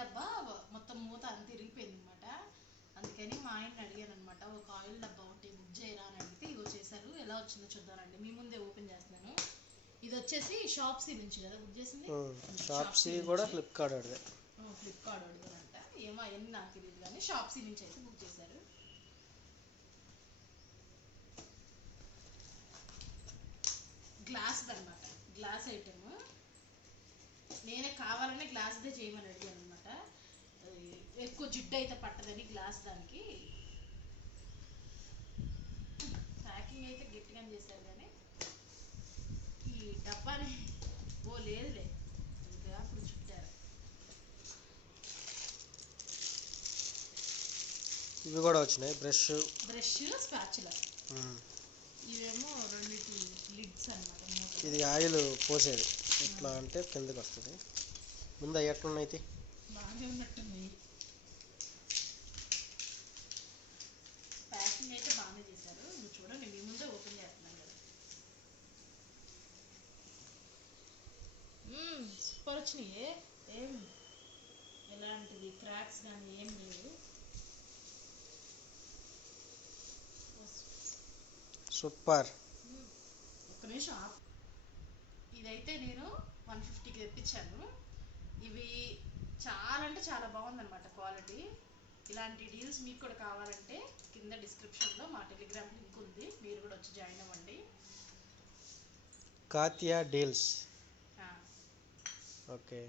డబ్బా మొత్తం మూత అంత ఇరిగిపోయింది అనమాట. అందుకని మా ఆయన్ని అడిగాను అనమాట, ఒక ఆయిల్ డబ్బా ఒకటి బుక్ చేయరా అని అడిగితే ఇగో చేశారు. ఎలా వచ్చిందో చూద్దానండి, మీ ముందే ఓపెన్ చేస్తున్నాను. ఇది వచ్చేసి షాప్సీ నుంచి కదా బుక్ చేసింది. షాప్సీ కూడా ఫ్లిప్కార్ట్ అడిగే, ఫ్లిప్కార్ట్ అడుగునంట, ఏమో అవన్నీ నాకు తెలియదు కానీ షాప్సీ నుంచి అయితే బుక్ చేశారు. గ్లాస్ అనమాట, గ్లాస్ ఐటమ్. నేనే కావాలనే గ్లాస్దే చేయమని అడిగాను అనమాట. ఎక్కువ జిడ్డు అయితే పట్టదని గ్లాస్ దానికి. ప్యాకింగ్ అయితే గట్టిగానే చేశారు కానీ ఈ డబ్బాని లేదులే ఇంకా అప్పుడు చుట్టారు. ఇవి కూడా వచ్చినాయి, బ్రష్ స్పాచులా. ఇవేమో రెండింటి లిడ్స్ అనమాట. ఇది ఆయిల్ పోసేది, ఇట్లా అంటే కిందకి వస్తుంది. ముందు అవి ఎట్లున్నాయి? బాగానే ఉన్నట్టున్నాయి. ప్యాకింగ్ అయితే బాగానే చేశారు. నువ్వు చూడండి, మీ ముందే ఓపెన్ చేస్తున్నాను కదా. సూపర్ వచ్చినాయి. ఏం ఎలాంటిది క్రాక్స్ కానీ ఏం లేవు. సూపర్. ఒక్క నిమిషం. ఇదైతే నేను 150కి తెప్పించాను. ఇవి చాలా అంటే చాలా బాగుందన్నమాట క్వాలిటీ. ఇలాంటి డీల్స్ మీకు కూడా కావాలంటే కింద డిస్క్రిప్షన్లో మా టెలిగ్రామ్ లింక్ ఉంది, మీరు కూడా వచ్చి జాయిన్ అవ్వండి. Katya deals. ఓకే.